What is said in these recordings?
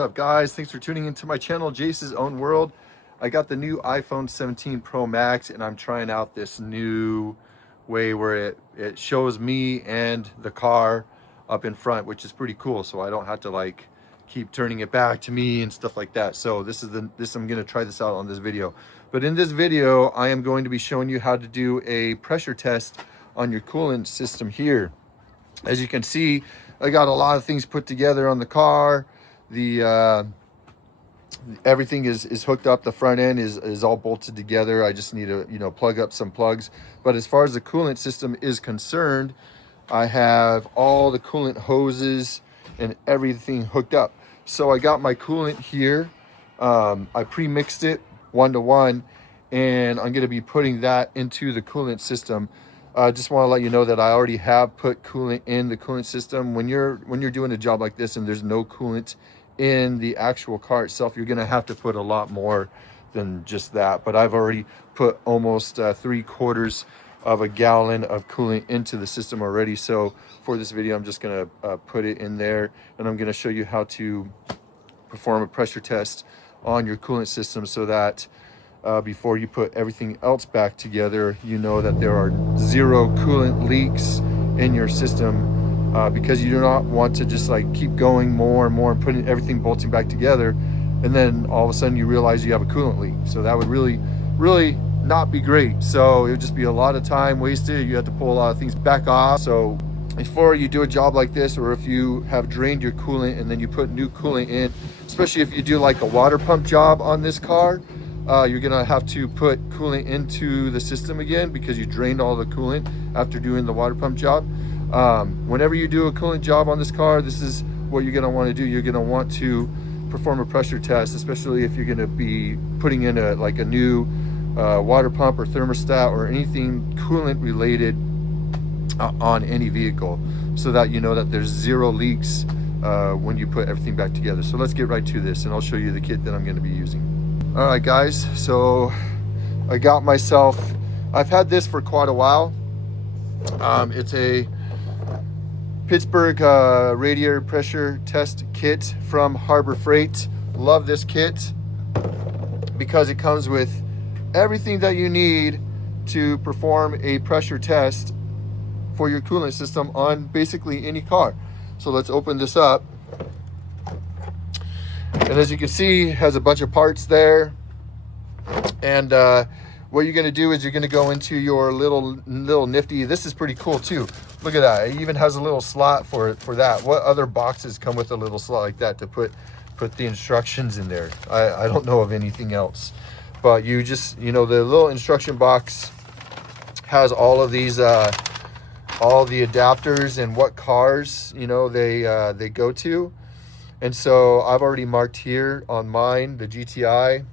up, guys? Thanks for tuning into my channel, Jace's Own World. I got the new iPhone 17 Pro Max and I'm trying out this new way where it shows me and the car up in front, which is pretty cool, so I don't have to like keep turning it back to me and stuff like that. So I'm going to try this out on this video. But in this video, I am going to be showing you how to do a pressure test on your coolant system here. As you can see, I got a lot of things put together on the car. Everything is hooked up. The front end is all bolted together. I just need to plug up some plugs. But as far as the coolant system is concerned, I have all the coolant hoses and everything hooked up. So I got my coolant here. I pre-mixed it 1-to-1, and I'm going to be putting that into the coolant system. I just want to let you know that I already have put coolant in the coolant system. When you're doing a job like this and there's no coolant in the actual car itself, you're going to have to put a lot more than just that. But I've already put almost 3/4 of a gallon of coolant into the system already. So for this video, I'm just going to put it in there, and I'm going to show you how to perform a pressure test on your coolant system so that before you put everything else back together, you know that there are 0 coolant leaks in your system, because you do not want to just like keep going more and more and putting everything bolting back together, and then all of a sudden you realize you have a coolant leak. So that would really not be great. So it would just be a lot of time wasted. You have to pull a lot of things back off. So before you do a job like this, or if you have drained your coolant and then you put new coolant in, especially if you do like a water pump job on this car, you're gonna have to put coolant into the system again because you drained all the coolant after doing the water pump job. Whenever you do a coolant job on this car, this is what you're gonna want to do. You're gonna want to perform a pressure test, especially if you're gonna be putting in a new water pump or thermostat or anything coolant related on any vehicle, so that you know that there's 0 leaks when you put everything back together. So let's get right to this, and I'll show you the kit that I'm going to be using. All right, guys, so I got myself, I've had this for quite a while. It's a Pittsburgh radiator pressure test kit from Harbor Freight. Love this kit because it comes with everything that you need to perform a pressure test for your coolant system on basically any car. So let's open this up. And as you can see, it has a bunch of parts there. And what you're gonna do is you're gonna go into your little nifty, this is pretty cool too. Look at that, it even has a little slot for that. What other boxes come with a little slot like that to put the instructions in there? I don't know of anything else. But you just, the little instruction box has all of these, all the adapters and what cars, they go to. And so I've already marked here on mine, the GTI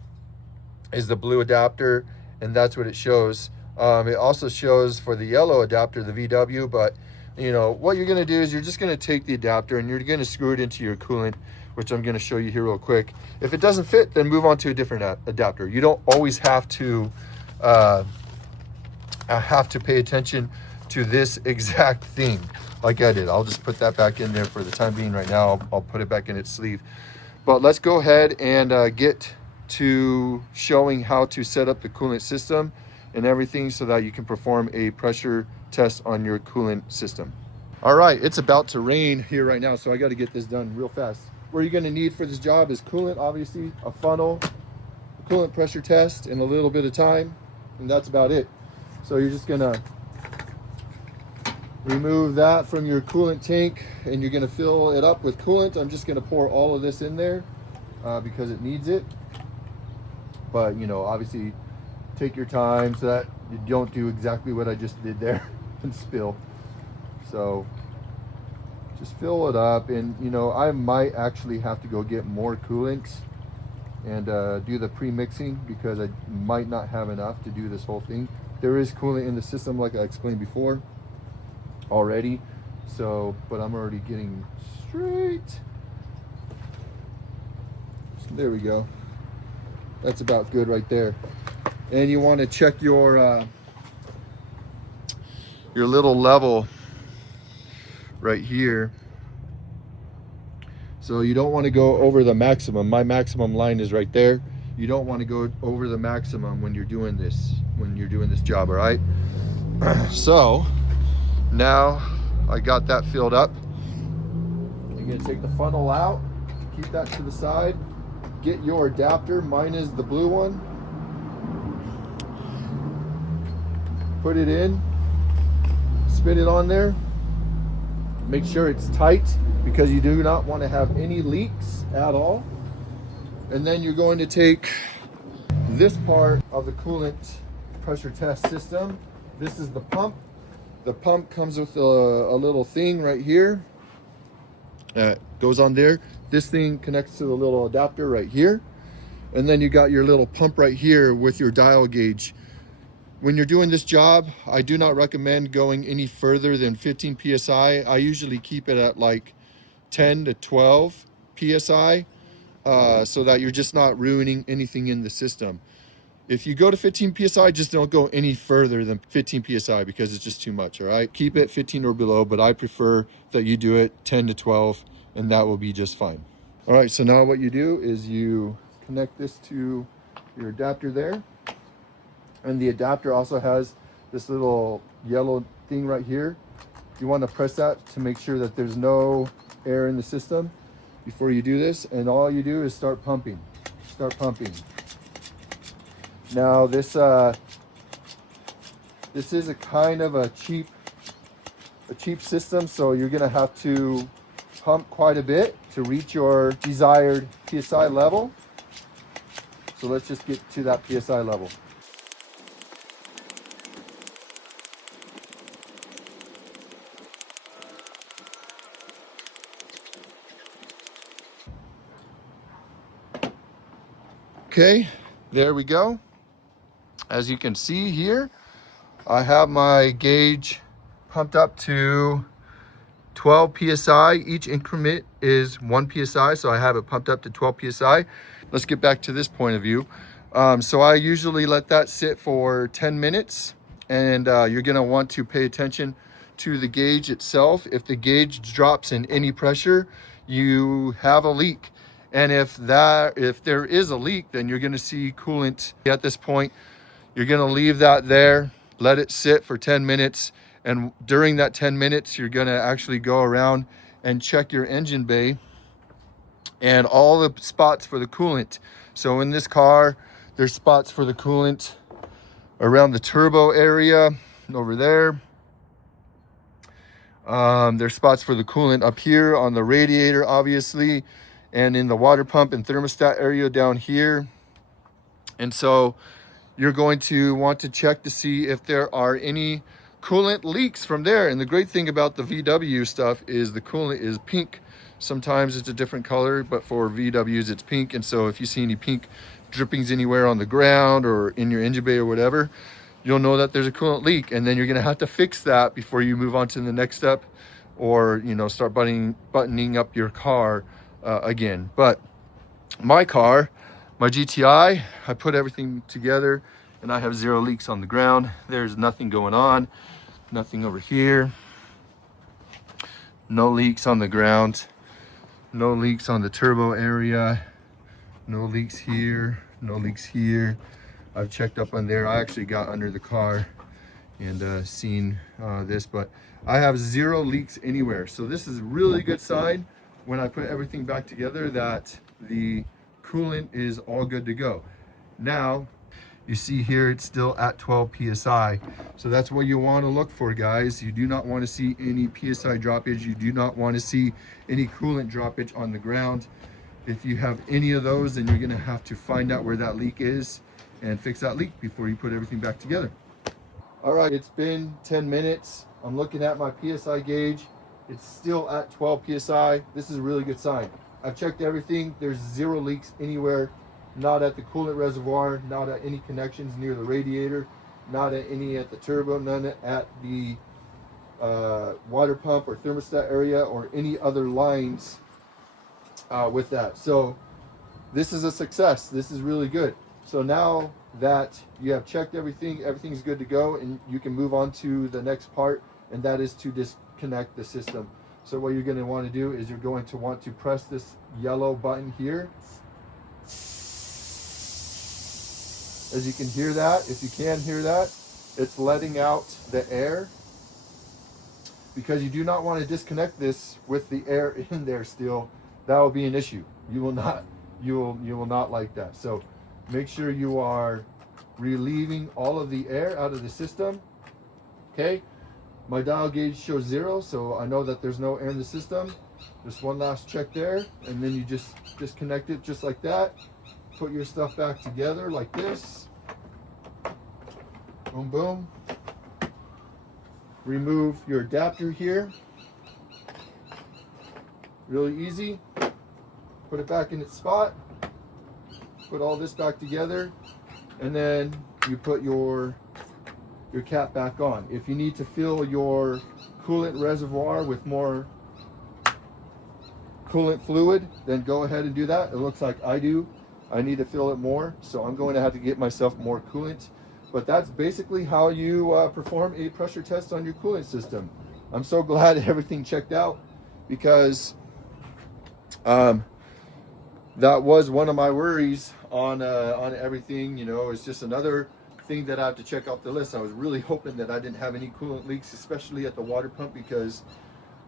is the blue adapter, and that's what it shows. It also shows for the yellow adapter, the VW, but what you're gonna do is you're just gonna take the adapter and you're gonna screw it into your coolant, which I'm gonna show you here real quick. If it doesn't fit, then move on to a different adapter. You don't always have to pay attention to this exact thing like I did. I'll just put that back in there for the time being. Right now I'll put it back in its sleeve. But let's go ahead and get to showing how to set up the coolant system and everything so that you can perform a pressure test on your coolant system. All right, it's about to rain here right now, so I got to get this done real fast. What you're going to need for this job is coolant, obviously, a funnel, a coolant pressure test, and a little bit of time, and that's about it. So you're just going to remove that from your coolant tank, and you're going to fill it up with coolant. I'm just going to pour all of this in there because it needs it. But, obviously, take your time so that you don't do exactly what I just did there and spill. So just fill it up, and I might actually have to go get more coolant and do the pre-mixing because I might not have enough to do this whole thing. There is coolant in the system like I explained before already, so but I'm already getting straight. So there we go. That's about good right there. And you want to check your little level right here. So you don't want to go over the maximum. My maximum line is right there. You don't want to go over the maximum when you're doing this job, all right? So now I got that filled up. You're gonna take the funnel out, keep that to the side, get your adapter, mine is the blue one, put it in, spin it on there, make sure it's tight because you do not want to have any leaks at all. And then you're going to take this part of the coolant pressure test system. This is the pump. The pump comes with a little thing right here that goes on there. This thing connects to the little adapter right here. And then you got your little pump right here with your dial gauge. When you're doing this job, I do not recommend going any further than 15 PSI. I usually keep it at like 10 to 12 PSI so that you're just not ruining anything in the system. If you go to 15 PSI, just don't go any further than 15 PSI because it's just too much, all right? Keep it 15 or below, but I prefer that you do it 10 to 12 and that will be just fine. All right, so now what you do is you connect this to your adapter there. And the adapter also has this little yellow thing right here. You want to press that to make sure that there's no air in the system before you do this. And all you do is start pumping. Start pumping. Now this is a kind of a cheap system, so you're gonna have to pump quite a bit to reach your desired PSI level. So let's just get to that PSI level. Okay, there we go. As you can see here, I have my gauge pumped up to 12 PSI. Each increment is 1 PSI, so I have it pumped up to 12 PSI. Let's get back to this point of view. So I usually let that sit for 10 minutes, and you're gonna want to pay attention to the gauge itself. If the gauge drops in any pressure, you have a leak. And if there is a leak, then you're gonna see coolant at this point. You're gonna leave that there, let it sit for 10 minutes. And during that 10 minutes, you're gonna actually go around and check your engine bay and all the spots for the coolant. So in this car, there's spots for the coolant around the turbo area over there. There's spots for the coolant up here on the radiator, obviously, and in the water pump and thermostat area down here. And so you're going to want to check to see if there are any coolant leaks from there. And the great thing about the VW stuff is the coolant is pink. Sometimes it's a different color, but for VWs it's pink. And so if you see any pink drippings anywhere on the ground or in your engine bay or whatever, you'll know that there's a coolant leak. And then you're gonna have to fix that before you move on to the next step, or start buttoning up your car again. But my car, my GTI, I put everything together and I have 0 leaks on the ground. There's nothing going on, nothing over here. No leaks on the ground, no leaks on the turbo area, no leaks here, no leaks here. I've checked up on there. I actually got under the car and seen this, but I have 0 leaks anywhere. So this is a really good sign when I put everything back together that the coolant is all good to go. Now you see here it's still at 12 PSI. So that's what you want to look for, guys. You do not want to see any PSI droppage. You do not want to see any coolant droppage on the ground. If you have any of those, then you're going to have to find out where that leak is and fix that leak before you put everything back together. All right, it's been 10 minutes. I'm looking at my PSI gauge. It's still at 12 PSI. This is a really good sign. I've checked everything. There's 0 leaks anywhere. Not at the coolant reservoir, not at any connections near the radiator, not at any at the turbo, none at the water pump or thermostat area or any other lines with that. So this is a success. This is really good. So now that you have checked everything, everything's good to go, and you can move on to the next part, and that is to disconnect the system. So what you're going to want to do is you're going to want to press this yellow button here. As you can hear that, if you can hear that, it's letting out the air, because you do not want to disconnect this with the air in there still. That will be an issue. You will not like that. So make sure you are relieving all of the air out of the system. Okay, my dial gauge shows 0, so I know that there's no air in the system. Just one last check there, and then you just disconnect it just like that. Put your stuff back together like this. Boom, boom. Remove your adapter here. Really easy. Put it back in its spot. Put all this back together, and then you put your cap back on. If you need to fill your coolant reservoir with more coolant fluid, then go ahead and do that. It looks like I do. I need to fill it more, so I'm going to have to get myself more coolant. But that's basically how you perform a pressure test on your coolant system. I'm so glad everything checked out, because that was one of my worries on everything. You know, it's just another thing that I have to check off the list. I was really hoping that I didn't have any coolant leaks, especially at the water pump, because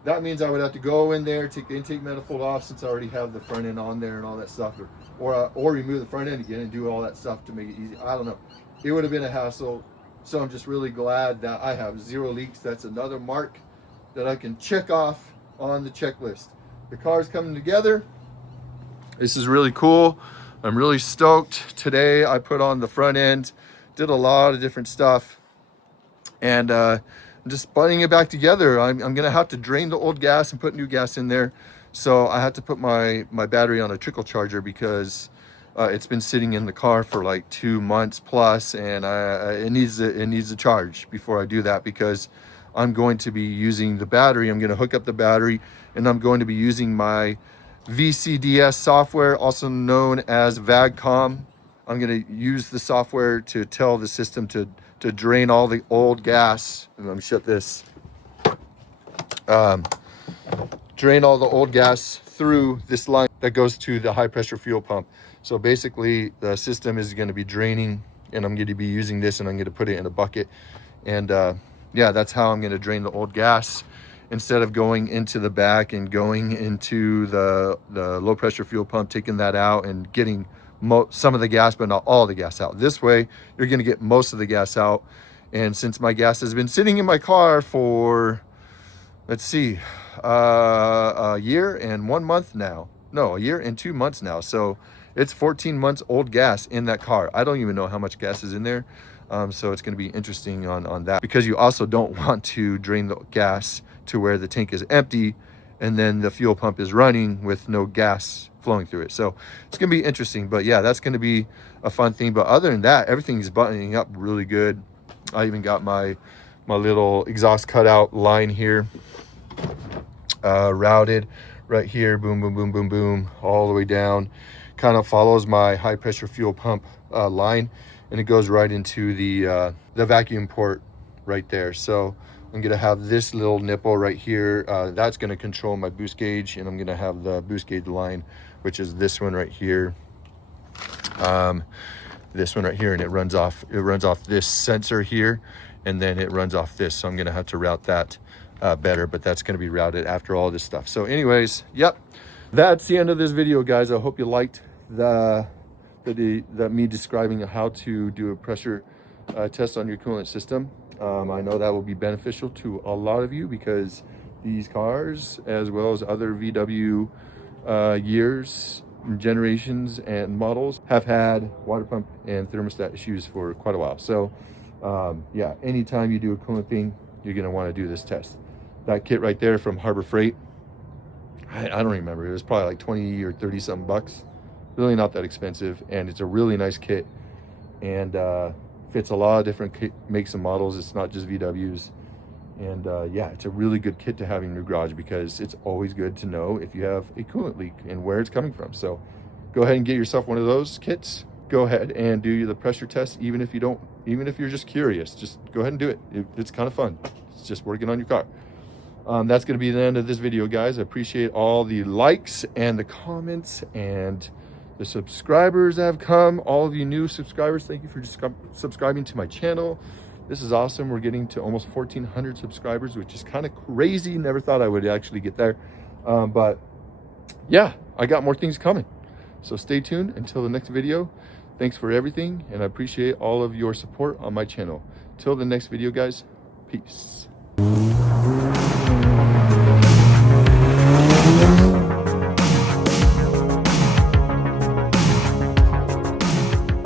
that means I would have to go in there, take the intake manifold off, since I already have the front end on there and all that stuff, or remove the front end again and do all that stuff to make it easy. I don't know. It would have been a hassle. So I'm just really glad that I have 0 leaks. That's another mark that I can check off on the checklist. The car's coming together. This is really cool. I'm really stoked. Today I put on the front end, did a lot of different stuff, and I'm just putting it back together. I'm gonna have to drain the old gas and put new gas in there. So I had to put my battery on a trickle charger, because it's been sitting in the car for like 2 months plus, and it needs a charge before I do that, because I'm going to be using the battery. I'm going to hook up the battery, and I'm going to be using my VCDS software, also known as VAGCOM. I'm going to use the software to tell the system to drain all the old gas. And let me shut this. Drain all the old gas through this line that goes to the high pressure fuel pump. So basically the system is going to be draining, and I'm going to be using this, and I'm going to put it in a bucket. And yeah, that's how I'm going to drain the old gas, instead of going into the back and going into the low pressure fuel pump, taking that out and getting some of the gas, but not all the gas out. This way you're going to get most of the gas out. And since my gas has been sitting in my car for, let's see, a year and 1 month now. No, a year and 2 months now. So it's 14 months old gas in that car. I don't even know how much gas is in there. So it's going to be interesting on that, because you also don't want to drain the gas to where the tank is empty and then the fuel pump is running with no gas flowing through it. So it's going to be interesting. But yeah, that's going to be a fun thing. But other than that, everything's buttoning up really good. I even got my little exhaust cutout line here routed right here. Boom, boom, boom, boom, boom, all the way down. Kind of follows my high pressure fuel pump line, and it goes right into the vacuum port right there. So I'm going to have this little nipple right here. That's going to control my boost gauge, and I'm going to have the boost gauge line, which is this one right here. This one right here, and it runs off this sensor here, and then it runs off this. So I'm going to have to route that better, but that's going to be routed after all this stuff. So anyways, yep, that's the end of this video, guys. I hope you liked the me describing how to do a pressure test on your coolant system. I know that will be beneficial to a lot of you, because these cars, as well as other VW years, generations, and models, have had water pump and thermostat issues for quite a while. So yeah, anytime you do a coolant thing, you're going to want to do this test. That kit right there from Harbor Freight, I don't remember, it was probably like 20 or 30 something bucks. Really not that expensive, and it's a really nice kit, and fits a lot of different makes and models. It's not just VWs. And yeah, it's a really good kit to have in your garage, because it's always good to know if you have a coolant leak and where it's coming from. So go ahead and get yourself one of those kits. Go ahead and do the pressure test, even if you're just curious. Just go ahead and do it. It's kind of fun. It's just working on your car. That's going to be the end of this video, guys. I appreciate all the likes and the comments and the subscribers that have come. All of you new subscribers, thank you for subscribing to my channel. This is awesome. We're getting to almost 1,400 subscribers, which is kind of crazy. Never thought I would actually get there. But yeah, I got more things coming. So stay tuned until the next video. Thanks for everything, and I appreciate all of your support on my channel. Till the next video, guys, peace.